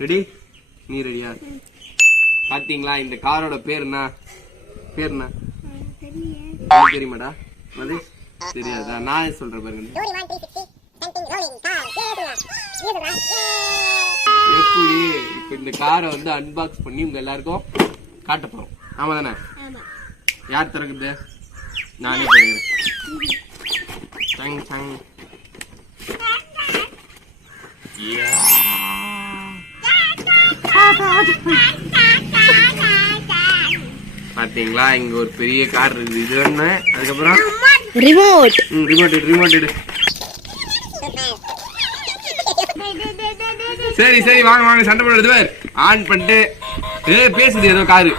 Ready? நீ ரெடியா? பாத்தீங்களா இந்த காரோட பேர் என்ன? தெரியுமாடா? அது தெரியாதா? நான் சொல்றேன் பாருங்க. எப்படி இப்ப இந்த காரை வந்து அன்பாக்ஸ் பண்ணி உங்க எல்லாருக்கும் காட்ட போறோம். ஆமா தானே? யார் திறக்குது? நானே திறக்கிறேன். பாத்தீங்களா இங்க ஒரு பெரிய கார் இருக்குது. இது ஒண்ணு. அதுக்கப்புறம் ரிமோட் எடு. சரி வாங்க சண்டை போடுறது ஆன் பண்ணிட்டு பேசுது ஏதோ காரு.